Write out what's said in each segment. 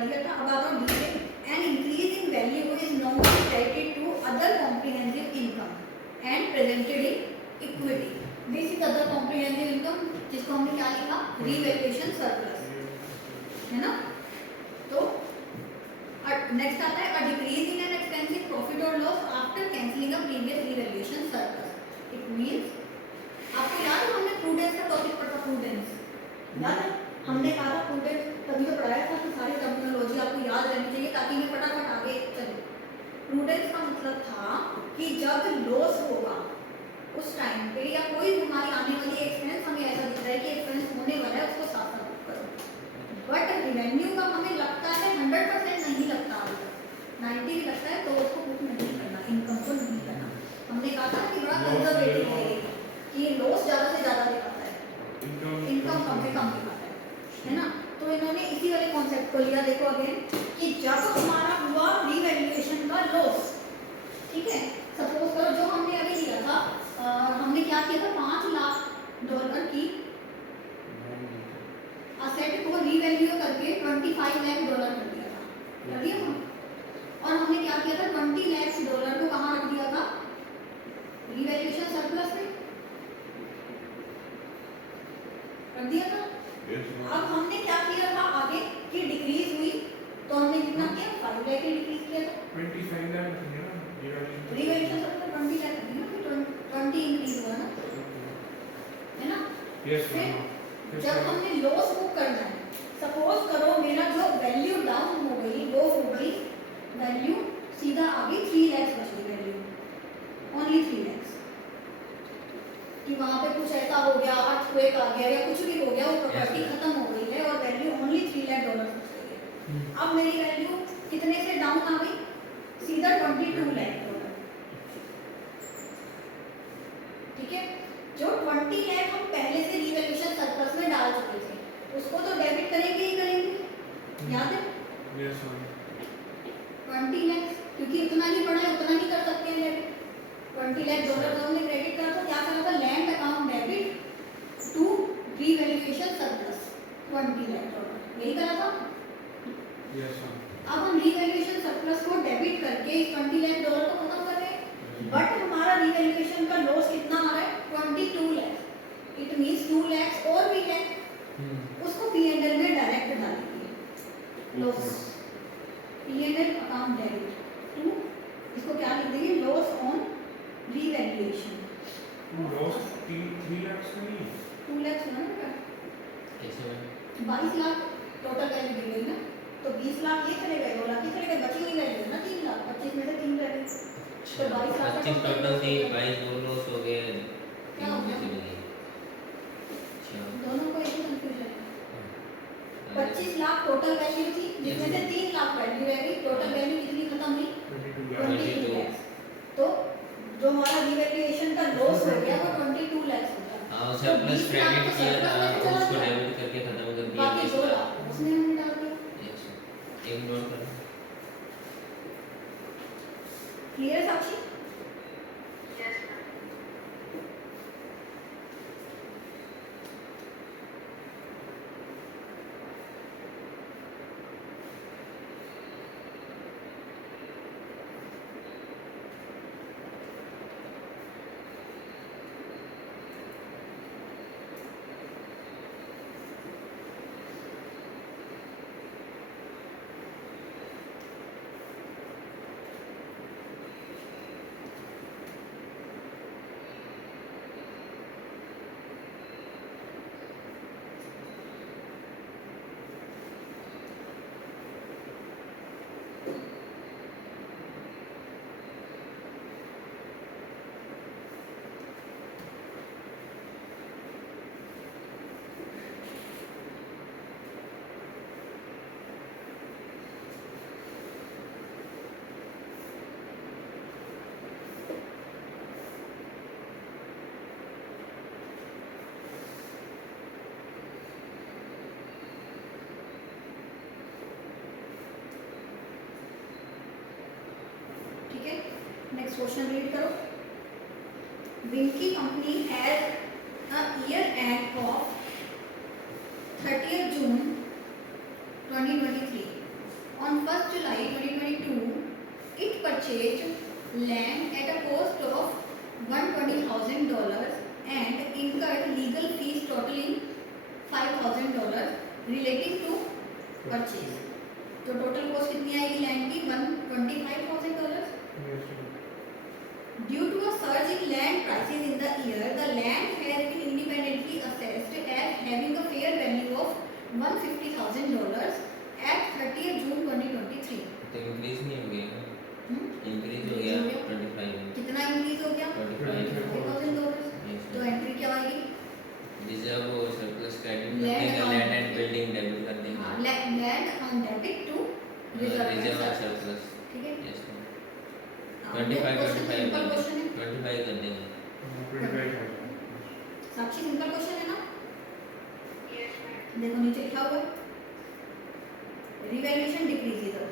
कर दिया था। अब आता हूँ an increase in value is normally credited to other comprehensive income and presented in equity. This is other comprehensive income, जिसको हमने क्या लिखा, रीवैल्यूएशन सरप्लस, है ना। तो नेक्स्ट आता है a decrease in an expensive profit और loss after cancelling a previous revaluation surplus. It means, आपको याद है हमने प्रूडेंस का टॉपिक पढ़ा, प्रूडेंस याद है, हमने कहा था प्रूडेंस तभी तो पढ़ाया था कि सारी टर्मिनोलॉजी आपको याद रहनी चाहिए ताकि मैं फटाफट आगे चलूं। प्रूडेंस का मतलब था कि जब लॉस होगा उस टाइम पे, या कोई हमारी आने वाली एक्सपेंस हमें ऐसा दिख रहा है कि एक्सपेंस होने वाला है, उसको साथ साथ बुक करो। बट रेवेन्यू का हमें लगता है 100% नहीं लगता, अभी तक 90 भी लगता है, तो उसको बुक नहीं करना, इनकम को नहीं करना। हमने कहा था कि बड़ा कंजर्वेटिव है कि लॉस ज़्यादा से ज़्यादा दिखाता है, इनकम कम से कम दिखाता है ना। तो इन्होंने इसी वाले कॉन्सेप्ट को लिया। देखो अगेन कि जब हमारा हुआ रीवैल्यूएशन का लॉस, ठीक है, सपोज करो जो हमने अभी लिया था, हमने क्या किया था, $5 लाख की असेट को रीवैल्यू करके $25 लाख कर दिया था, कर दिया था। और हमने क्या किया था, $20 लाख को कहाँ रख दिया था, रीवैल्यूएशन सरप्लस में रख दिया था। अब हमने क्या किया था आगे कि डिक्रीज हुई, तो हमने कितना किया, 5 लाख की डिक्रीज किया था, 25 लाख रीवैल्यूएशन सरप्लस 20 लाख है ना, 20 इंक्रीज हुआ ना, है ना। यस। फिर जब हमने लॉस बुक करना है, सपोज करो मेरा जो वैल्यू डाउन हो गई, लॉस हो गई, वैल्यू सीधा आ गई 3 लाख बच गई, वैल्यू ओनली 3 लाख, कि वहां पे कुछ ऐसा हो गया, अर्थक्वेक आ गया या कुछ भी हो गया, वो प्रॉपर्टी खत्म हो गई है और वैल्यू ओनली $3 लाख बच गई है। अब मेरी वैल्यू कितने से डाउन आ गई, सीधा $22 लाख, ठीक है। जो 20 लाख हम पहले से रीवैल्यूएशन सरप्लस में डाल चुके थे, उसको तो डेबिट करेंगे ही करेंगे, याद है। यस 20 लाख, क्योंकि इतना ही पड़ा है उतना ही कर सकते हैं डेबिट। $20 लाख तो हमने क्रेडिट करा, तो क्या करा था, land account debit to revaluation surplus $20 lakh, यही करा था। यस। अब हम रीवैल्यूएशन सरप्लस को डेबिट करके इस $20 लाख को खत्म कर रहे हैं, बट हमारा रीवैल्यूएशन का लॉस कितना आ रहा है, 22 लाख। इट मींस 2 लाख और भी है, उसको P&L में डायरेक्ट डालेंगे, loss P&L account debit to, इसको क्या लिख देंगे, loss on revaluation. Loss 3 lakh से नहीं, 2 लाख सुना ना, कैसे 22 लाख टोटल वैल्यू दी गई ना, तो 20 लाख ये चले गए, 2 लाख ये चले गए, बची हुई वैल्यू ना 3 लाख, 25 में से 3 रह गए, तो 22 लाख 25 टोटल थी, 22 और लॉस हो गए, क्या हो गया? चली गई। अच्छा, दोनों को एक ही कंफ्यूजन है। 25 लाख टोटल वैल्यू थी, जिसमें से 3 लाख वैल्यू रह गई, टोटल वैल्यू कितनी खत्म हुई, 22 लाख। तो जो हमारा रीवैल्यूएशन का लॉस हो गया वो 22 लाख होगा। हां, सरप्लस क्रेडिट किया था, उसको डेबिट करके खत्म कर दिया, बाकी 2 लाख उसने हमने डाल दिया। यस, एक नोट कर। क्लियर है साक्षी? नेक्स्ट क्वेश्चन रीड करो। Winky company has a year end of 30th June 2023 on 1st July 2022, it purchased land at a cost of $120,000 and incurred legal fees totaling $5,000 relating to purchase. तो total cost कितनी आएगी land की? $125,000. Yes, ma'am. Due to a surge in land prices in the year, the land has been independently assessed as having a fair value of $150,000 at 30th June 2023. तो increase नहीं हो गया, increase हो Increase गया हो गया। 25 कितना इंक्रीज हो गया? 25 $50,000. Yes, तो ma'am. एंट्री क्या आएगी? रिजर्व और सरप्लस क्रेडिट कर Land देंगे, on- land and building debit कर देंगे, हाँ, land on debit to reserve reserve और एंड सरप्लस। ठीक है? Yes ma'am. हाँ, 25 क्वेश्चन सिंपल क्वेश्चन है। 25 कर देंगे। 25,000. साक्षी सिंपल क्वेश्चन है ना? देखो नीचे लिखा हुआ है रिवैल्यूएशन डिक्रीज इधर,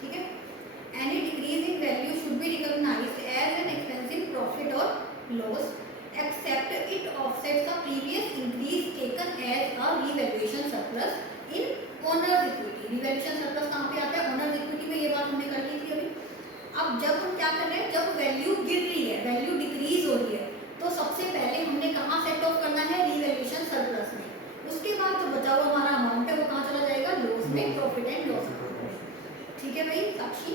ठीक है? Any decrease in value should be recognised as an expensive profit और loss except it offsets the previous increase taken as a revaluation surplus in owners equity. Revaluation surplus कहाँ पे आता है? ओनर्स इक्विटी में। ये बात हमने कर ली थी अभी। अब जब हम क्या कर रहे हैं, जब वैल्यू गिर रही है, वैल्यू डिक्रीज हो रही है, तो सबसे पहले हमने कहाँ सेट ऑफ करना है? रिवैल्यूएशन सरप्लस में। उसके बाद जो बचा हुआ हमारा अमाउंट है वो कहाँ चला जाएगा? लॉस में, प्रॉफिट एंड लॉस। ठीक है भाई Sakshi?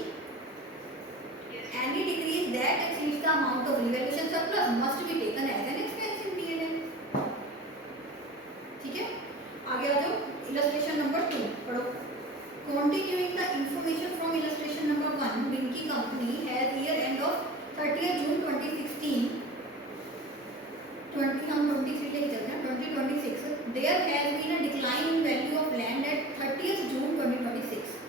Any decrease that exceeds the amount of revaluation surplus must be taken as an expense in P&L। ठीक है? आगे आ जाओ, इलस्ट्रेशन नंबर 2 पढ़ो। Continuing the information from illustration number 1, Binky Company has year end of 30th June 2016, 20 हम 23 लेके चलते हैं, 2026, there has been a decline in value of land at 30th June 2026.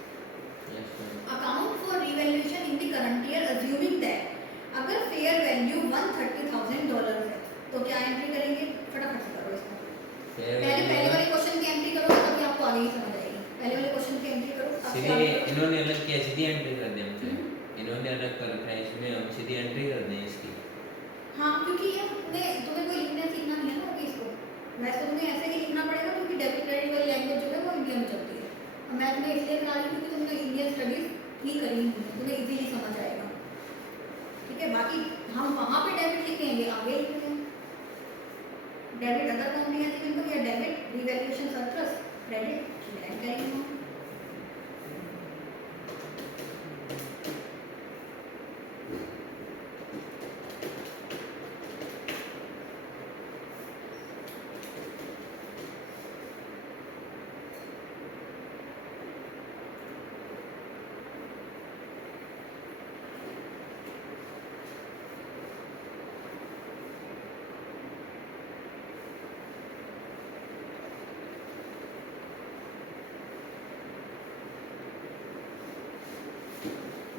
Yes ma'am. Account for revaluation in the current year assuming that अगर fair value $130,000 है, तो क्या entry करेंगे? फटाफट से करो इसको। पहले वाले क्वेश्चन की एंट्री करो, तभी आपको आगे ही समझ आएगी। पहले वाले क्वेश्चन की एंट्री करो। सबसे सीधे आगे करो। इन्होंने अलग किया, सीधी एंट्री कर दें मुझे। इन्होंने अलग कर रखा है, इसमें हम सीधी एंट्री कर दें इसकी। हाँ, क्योंकि ये तुम्हें कोई लिखना सीखना नहीं है ना अभी इसको। वैसे तो तुम्हें ऐसे ही लिखना पड़ेगा, क्योंकि डेबिट क्रेडिट वाली लैंग्वेज जो है वो इंडिया में चलती है। और मैं तुम्हें इसलिए करा रही हूँ क्योंकि तुमने इंडियन स्टडीज ही करी हुई है, तुम्हें इजीली समझ आएगा। ठीक है? बाकी हम वहाँ पे डेबिट लिखेंगे, आगे लिखेंगे डेबिट अदर कॉम्प्रिहेंसिव इनकम या debit revaluation surplus credit land करेंगे हम।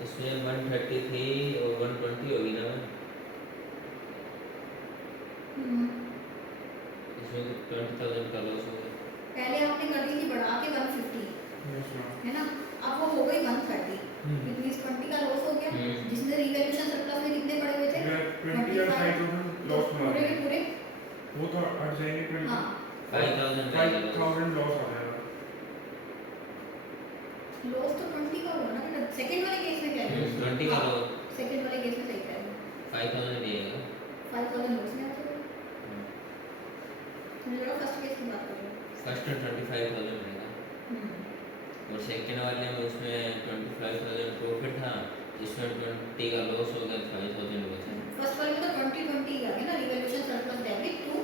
इसमें 133 और 120 होगी ना मैम? इसमें 20,000 का लॉस हो गया। पहले आपने कर दी थी बढ़ा के 150, Yes, ma'am. है ना? अब वो हो गई 130, हम्म। मींस 20 का लॉस हो गया। जिसने रिवैल्यूएशन सरप्लस में कितने पड़े हुए थे? Yeah, 20 or 5,000 loss में आ पूरे के जाएगा। पूरे। वो तो हट जाएंगे 20. हाँ, 5,000 5,000 loss आ जाएगा. लॉस तो 20 का होगा ना बेटा। सेकंड वाले केस में क्या है? 20 का लॉस सेकंड वाले केस में सही कह रहे हो। 5,000 ही है। 5000 लॉस में आता है। मुझे लगा फर्स्ट केस की बात कर रहे हो। फर्स्ट में 25,000 रहेगा और सेकंड वाले में उसमें 25,000 प्रॉफिट था, जिसमें 20 का लॉस हो गया, 5,000 बचा। फर्स्ट वाले में तो 2020 आ गया ना, रिवैल्यूएशन सरप्लस डेबिट टू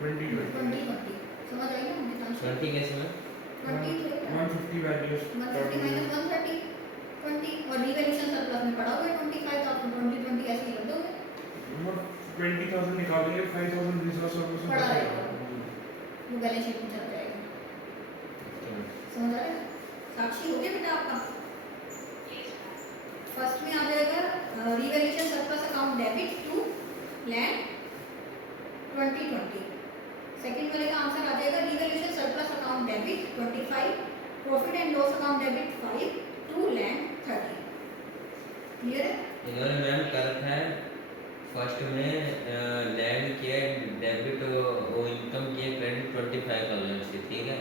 2020। समझ आई ना मुझे ट्रांसफर? 20 कैसे में? 20 तो 150 values. 150 माइनस 130 20 और रिवैल्यूएशन सरप्लस में पड़ा हुआ है 25, तो आप 20 ऐसे ही कर दोगे। 20,000 निकाल देंगे, 5,000 reserve surplus में पड़ा बचेगा. रहेगा। वो बैलेंस शीट में चला जाएगा। समझ आ रहा है? साक्षी हो गया बेटा आपका? फर्स्ट में आ जाएगा revaluation surplus account debit to land 2020। Second वाले का आंसर आ जाएगा revaluation surplus account debit 25, profit and loss account debit 5 to land 30। Clear है? इन्होंने मैम कर रखा है, फर्स्ट में लैंड किया डेबिट और इनकम किया क्रेडिट 25,000 से, ठीक है?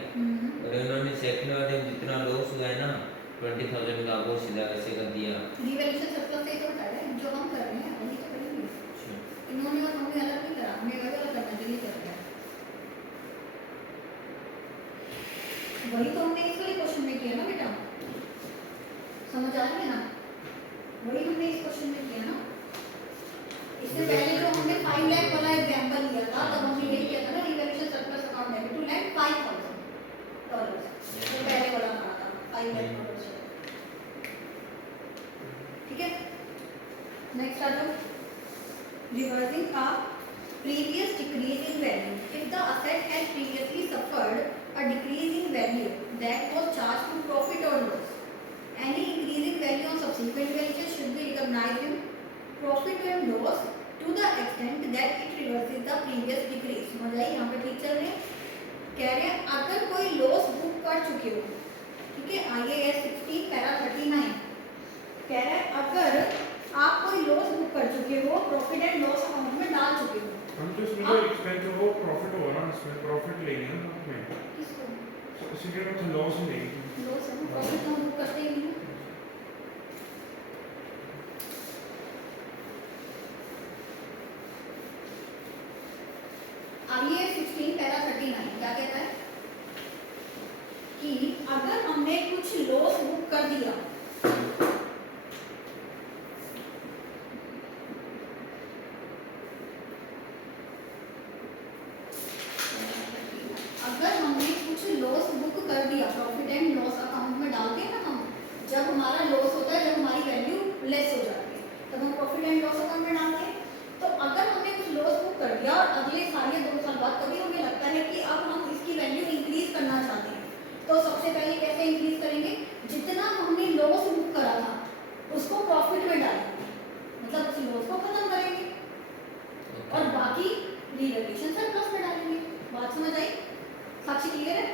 और इन्होंने सेकंड वाले में जितना लॉस हुआ है ना 20,000 का वो सीधा ऐसे कर दिया। रिवैल्यूएशन सरप्लस से तो हटा है जो हम कर रहे हैं वही तो करेंगे। इन्होंने और हमने अलग नहीं करा, हमने अलग अलग करने के लिए कर रहे हैं। वही तो हमने इस वाले क्वेश्चन में किया ना बेटा, समझ आ रही है ना? वही हमने इस क्वेश्चन में किया ना। इससे पहले जो हमने 5 लाख वाला एग्जांपल लिया था तब हमने यही किया था ना, revaluation surplus account debit to land $5,000 जो पहले वाला था 5 लाख डॉलर। ठीक है, नेक्स्ट आ जाओ। Reversing a previous decrease in value if the asset had previously suffered a decrease in value that was charged to profit or loss. Any increase in value on subsequent valuations should be recognized in profit and loss to the extent that it reverses the previous decrease. समझ आई? यहाँ पे ठीक चल रहे हैं। कह रहे हैं अगर कोई लॉस बुक कर चुके हो, ठीक है, IAS 16 पैरा 39 कह रहा है अगर आप कोई लॉस बुक कर चुके हो, प्रॉफिट एंड लॉस अकाउंट में डाल चुके हो। हम तो इसमें तो एक्सपेंस जो वो प्रॉफिट हो रहा है, इसमें प्रॉफिट लेंगे ना उसमें, किसको? तो इसीलिए तो लॉस ही लेंगे। लॉस है, प्रॉफिट तो हम बुक करते ही नहीं हैं। IAS 16 पैरा 39 क्या कहता है कि अगर हमने कुछ लॉस बुक कर दिया, अगर हमने कुछ लॉस बुक कर दिया प्रॉफिट एंड लॉस अकाउंट में डालते हैं ना हम, जब हमारा लॉस होता है, जब हमारी वैल्यू लेस हो जाती है तब हम प्रॉफिट एंड लॉस अकाउंट में डालते हैं। तो अगर हमने कुछ लॉस बुक कर दिया और अगले साल या 2 साल बाद कभी हमें लगता है कि अब हम इसकी वैल्यू इंक्रीज करना चाहते हैं, तो सबसे पहले कैसे इंक्रीज करेंगे? जितना हमने लॉस बुक करा था उसको प्रॉफिट में डालेंगे, मतलब उस लॉस को खत्म करेंगे और बाकी रिवैल्यूएशन सरप्लस में डालेंगे। बात समझ आई? साक्षी क्लियर है?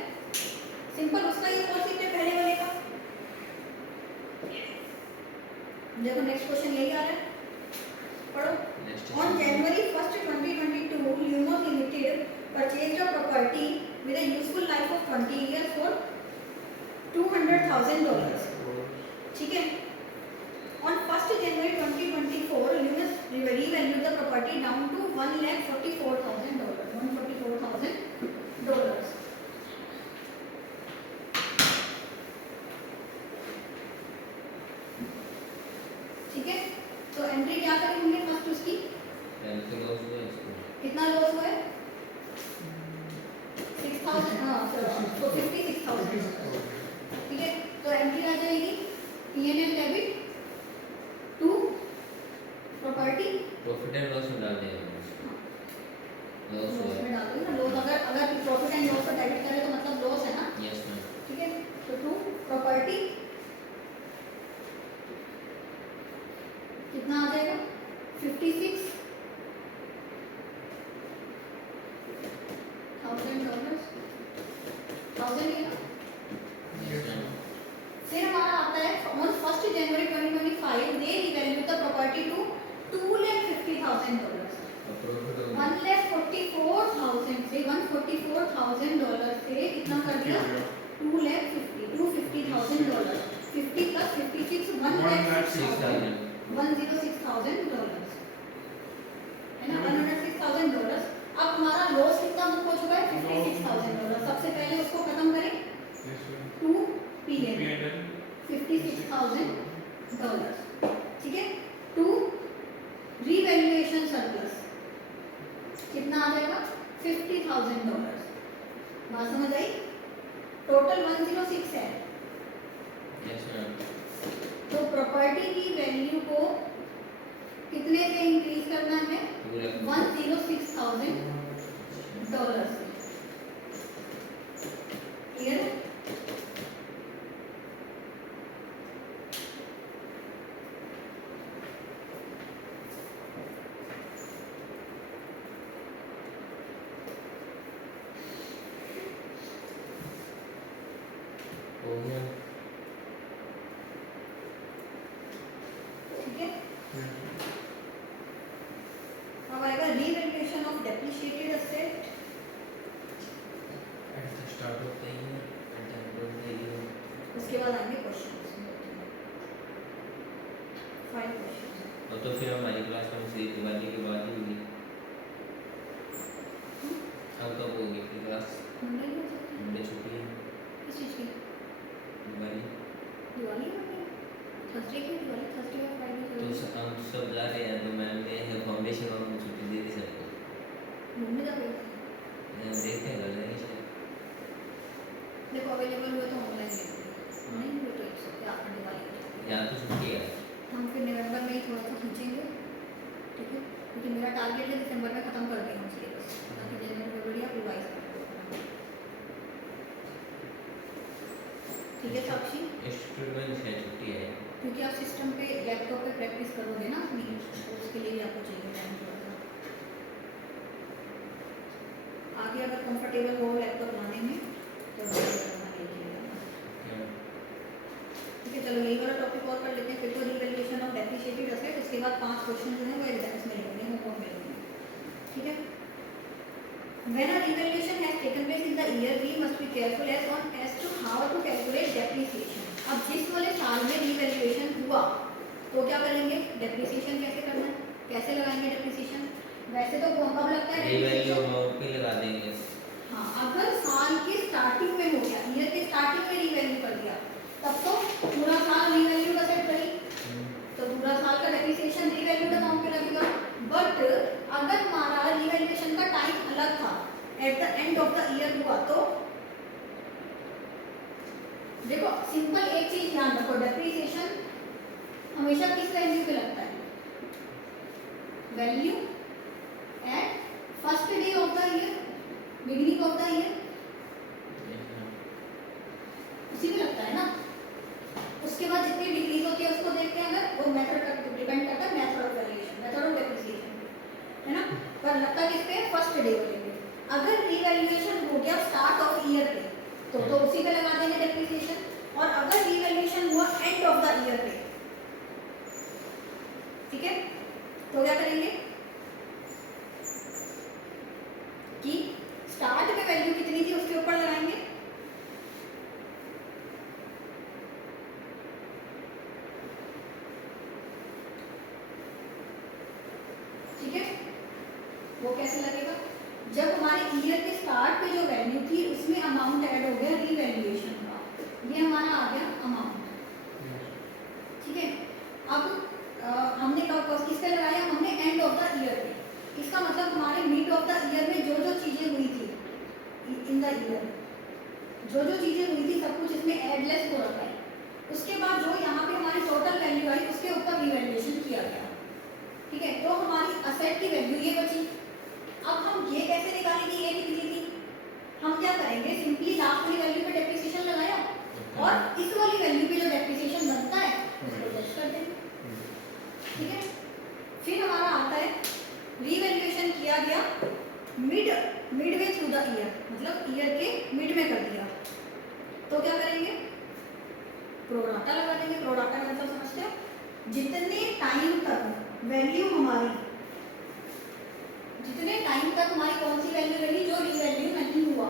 सिंपल उसका ये कॉन्सेप्ट है पहले वाले का। देखो नेक्स्ट क्वेश्चन यही आ रहा है, पढ़ो। On January 1st 2022 Lumos Limited purchased a property with a useful life of 20 years for $200,000, ठीक है। On 1st January 2024 Lumos revalued the property down to $144,000। ठीक है, तो एंट्री क्या करें हमने फर्स्ट उसकी? लॉस हुआ इसको कितना लॉस हुआ है? 6,000, हाँ तो 56,000। ठीक है, तो एंट्री आ जाएगी P&L debit to property, profit and loss में डाल देंगे लॉस लॉस हुआ में डाल दो ना। लॉस अगर प्रॉफिट एंड लॉस को डेबिट करें तो मतलब लॉस है ना। Yes ma'am. ठीक है, तो टू प्रॉपर्टी कितना आ जाएगा? 56,000 डॉलर, 1000 है ना। Yes ma'am. फिर हमारा आता है on 1st January 2025 they revalue the property to $250,000। Profit हो 1,44,000 से $144,000 से कितना कर दिया? 250,000 50 प्लस 56 $106,000 $106,000 है ना, $106,000। अब हमारा लॉस कितना बुक हो चुका है? $56,000। सबसे पहले उसको खत्म करें टू P&L $56,000, ठीक है। टू रिवैल्यूएशन सरप्लस कितना आ जाएगा? $50,000। बात समझ आई? टोटल 106 है। Yes ma'am. तो प्रॉपर्टी की वैल्यू को कितने से इंक्रीज करना है? $106,000 से। क्लियर है? हो गया। ठीक है, अब आएगा रीवैल्यूएशन ऑफ डेप्रिशिएटेड एसेट तो फिर हमारी क्लास में से दिवाली के बाद ही होगी। अब कब होगी फिर क्लास? मंडे ही हो सकती है। मंडे छुट्टी है, किस चीज़ की? दिवाली। दिवाली मंडे? थर्सडे की दिवाली, थर्सडे और फ्राइडे तो चलेगी। हम सब जा रहे हैं, तो मैम ने फाउंडेशन वालों को छुट्टी दे दी सबको। घूमने जा रहे थे। देखते हैं, कर लेंगे शायद। देखो अवेलेबल हुए तो ऑनलाइन ले लेंगे, नहीं हुए तो एक सकते आप दिवाली को। यहाँ तो छुट्टी है। हम फिर नवंबर में ही थोड़ा सा खींचेंगे, ठीक है, क्योंकि मेरा टारगेट है दिसंबर में ख़त्म कर दें हम सिलेबस, ताकि जनवरी फरवरी आप रिवाइज कर लो अपना। ठीक है साक्षी, इंस्ट्रूमेंट है, छुट्टी है। क्योंकि आप सिस्टम पे लैपटॉप पे प्रैक्टिस करोगे ना अपनी, तो उसके लिए भी आपको चाहिए टाइम थोड़ा सा। आगे अगर कंफर्टेबल हो लैपटॉप लाने में तो करना लेके लेना। ठीक है, चलो यही वाला टॉपिक और कर लेते हैं, फिर तो रिवैल्यूएशन ऑफ डेप्रिशिएटेड एसेट, उसके बाद 5 क्वेश्चन जो हैं वो एग्जाम्स में लेंगे, होमवर्क में लेंगे। ठीक है, when a revaluation has taken place in the year we must be careful as to how to calculate depreciation। अब जिस वाले साल में रिवैल्यूएशन हुआ तो क्या करेंगे, डेप्रिसिएशन कैसे करना है, कैसे लगाएंगे डेप्रिसिएशन? वैसे तो कब लगता है रिवैल्यू depreciation? अमाउंट पे लगा देंगे। हाँ, अगर साल की स्टार्टिंग में हो गया, ईयर के स्टार्टिंग में रिवैल्यू कर दिया, तब तो पूरा साल रिवैल्यू का सेट रही, तो पूरा साल का डेप्रिसिएशन रिवैल्यू अकाउंट पे लगेगा। बट अगर हमारा रिवैल्यूएशन का टाइम अलग था, at the end of the year हुआ, तो देखो सिंपल एक चीज ध्यान रखो, डेप्रिसिएशन हमेशा किस वैल्यू पे लगता है, value at first day of the year, beginning of the year, उसी पे लगता है ना। उसके बाद जितनी डिक्रीज होती है उसको देखते हैं, अगर वो मेथड पर डिपेंड करता है, method of valuation, method of depreciation, है ना। पर लगता किस पे, फर्स्ट डे वाले पे। अगर रिवैल्यूएशन हो गया स्टार्ट ऑफ ईयर पे तो उसी पे लगा देंगे डेप्रिसिएशन, और अगर रिवैल्यूएशन हुआ एंड ऑफ द ईयर पे, ठीक है, तो क्या करेंगे कि स्टार्ट में वैल्यू कितनी थी उसके ऊपर लगाएंगे, ठीक है। वो कैसे लगेगा, जब हमारे ईयर के स्टार्ट पे जो वैल्यू थी उसमें अमाउंट ऐड हो गया रिवैल्यूएशन का, ये हमारा आ गया अमाउंट, ठीक है। अब हमने कब किस पे लगाया, हमने एंड ऑफ द ईयर पे, इसका मतलब हमारे मिड ऑफ द ईयर में जो जो चीजें हुई थी इन द ईयर, जो जो चीजें हुई थी सब कुछ इसमें एडलेस हो रखा है, उसके बाद जो यहाँ पे हमारी टोटल वैल्यू आई उसके ऊपर रिवैल्यूएशन किया गया, ठीक है। तो हमारी असेट की वैल्यू ये बची। अब हम ये कैसे निकालेंगे, ये निकली थी, हम क्या करेंगे, सिंपली लास्ट वाली वैल्यू पे डेप्रिसिएशन लगाया और इस वाली वैल्यू पे जो डेप्रिसिएशन बनता है उसको लेस कर देंगे, ठीक है। फिर हमारा आता है रिवैल्यूएशन किया गया मिडवे थ्रू द ईयर, मतलब ईयर के मिड में कर दिया, तो क्या करेंगे, प्रोराटा लगा देंगे। प्रोराटा का मतलब समझते हो, जितने टाइम तक वैल्यू हमारी, जितने टाइम तक हमारी कौन सी वैल्यू रही, जो रिवैल्यू नहीं हुआ,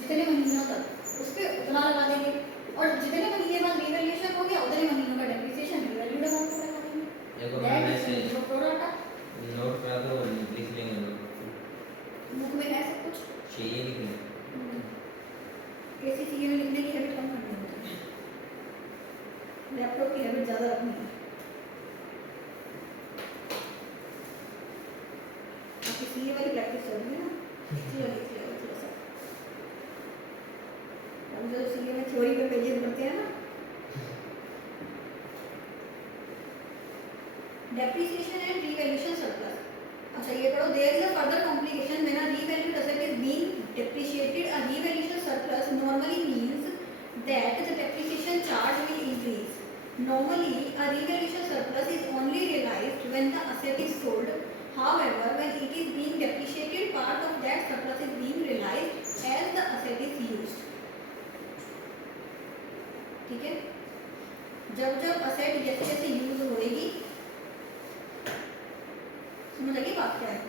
जितने महीनों तक उस पर उतना लगा देंगे, और जितने महीने बाद रिवैल्यूएशन हो गया उतने महीनों का डेप्रिसिएशन रिवैल्यू अकाउंट में लगा देंगे। देखो मैंने ऐसे प्रोराटा नोट करा दो, लिख लेंगे नोट, बुक में है सब कुछ, चाहिए लिखने। कैसी चीज़ें में लिखने की हैबिट कम करनी होती है, लैपटॉप की हैबिट ज़्यादा रखनी है। आपकी सीए वाली प्रैक्टिस चल रही है ना, सीए वाली थोड़ा सा, हम जो सीए में थ्योरी पे पेजेस पढ़ते हैं ना, डेप्रिसिएशन एंड रिवैल्यूएशन सरप्लस। अच्छा ये पढ़ो, there is a further complication when a revalued asset is being depreciated, a revaluation surplus normally means that the depreciation charge will increase. Normally, a revaluation surplus is only realized when the asset is sold. However, when it is being depreciated, part of that surplus is being realized as the asset is used. ठीक है, जब जब asset जैसे जैसे use होएगी, समझ आइए बात क्या है।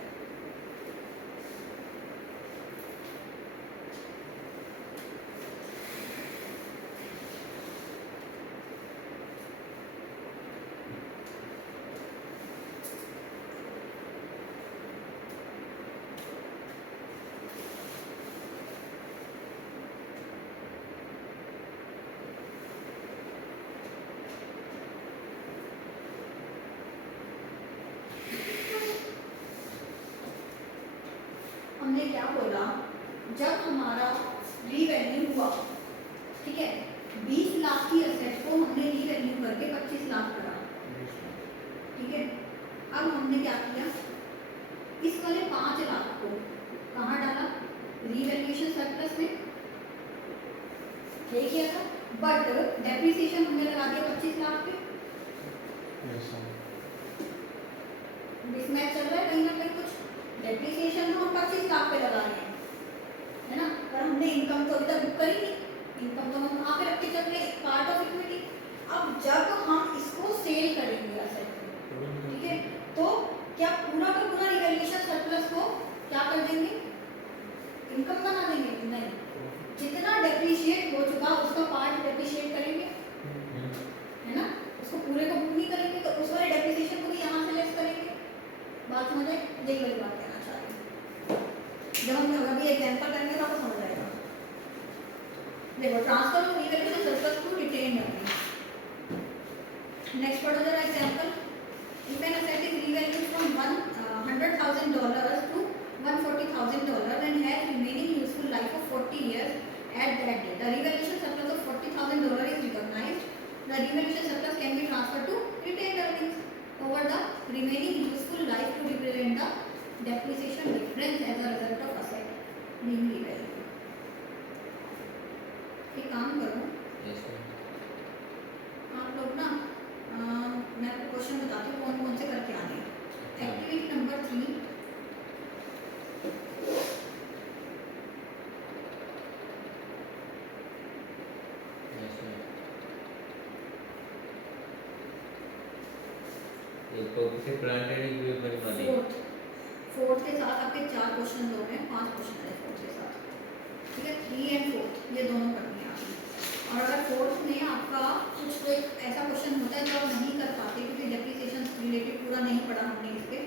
हमने क्या बोला, जब हमारा रीवैल्यू हुआ, ठीक है, 20 लाख की असेट को हमने रीवैल्यू करके 25 लाख करा, ठीक है। अब हमने क्या किया, इस वाले 5 लाख को कहाँ डाला, रीवैल्यूएशन सरप्लस में, यही किया था। बट डेप्रिसिएशन हमने लगा दिया 25 लाख पे, यस सर। मिसमैच चल रहा है कहीं ना कहीं कुछ। डेप्रिसिएशन तो हम 25 लाख पे लगा रहे हैं, है ना, पर हमने इनकम तो अभी तक बुक करी नहीं, इनकम तो हम कहाँ पे रख के चल रहे हैं, पार्ट ऑफ इक्विटी। अब जब हम इसको सेल करेंगे असेट को, ठीक है, तो क्या पूरा का पूरा रिवैल्यूएशन सरप्लस को क्या कर देंगे, इनकम बना देंगे? नहीं, जितना डेप्रिशिएट हो चुका उसका पार्ट डेप्रिशिएट करेंगे, है ना, उसको पूरे को बुक नहीं करेंगे, तो उस वाले डेप्रिसिएशन को भी यहाँ से लेस करेंगे। बात समझ आई? यही वाली बात कहना चाह रही हूँ। जब हम अभी एग्जांपल करेंगे तो आपको समझ आएगा। देखो, transfer of revaluation surplus to retained earnings. Next पढ़ो जरा example. If an asset is revalued from $100,000 to $140,000 and has remaining useful life of 40 years at that date, the revaluation surplus of $40,000 is recognized. The revaluation surplus can be transferred to retained earnings over the remaining useful life to represent the depreciation difference as a result of asset being revalued. एक काम करो, yes ma'am. आप लोग ना मैं आपको question बताती हूँ कौन कौन से करके आने हैं। Activity number 3, yes ma'am. ये प्रॉपर्टी प्लांट एंड इक्विपमेंट वाली। फोर्थ के साथ आपके 4 क्वेश्चन हो गए, 5 क्वेश्चन है फोर्थ के साथ, ठीक है। 3 एंड 4 ये दोनों करनी है आपने। और अगर फोर्थ में आपका कुछ कोई ऐसा क्वेश्चन होता है जो आप नहीं कर पाते क्योंकि डेप्रिसिएशन रिलेटेड पूरा नहीं पढ़ा हमने इसके,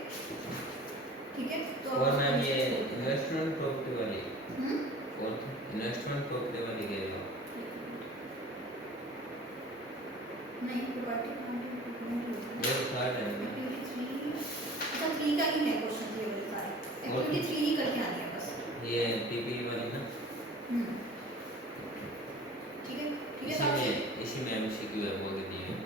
ठीक है, तो और मैम ये इन्वेस्टमेंट प्रॉपर्टी वाली, हम्म, और इन्वेस्टमेंट प्रॉपर्टी वाली कह रहे हो? नहीं प्रॉपर्टी ये थर्ड है मैम। एक्टिविटी 3, अच्छा 3 का ही है क्वेश्चन, ये वाले सारे एक्टिविटी 3 ही करके आनी है बस। ये पीपी वाली ना, ठीक है, ठीक है साक्षी। इसी में एमसीक्यू है वो भी दिए हैं।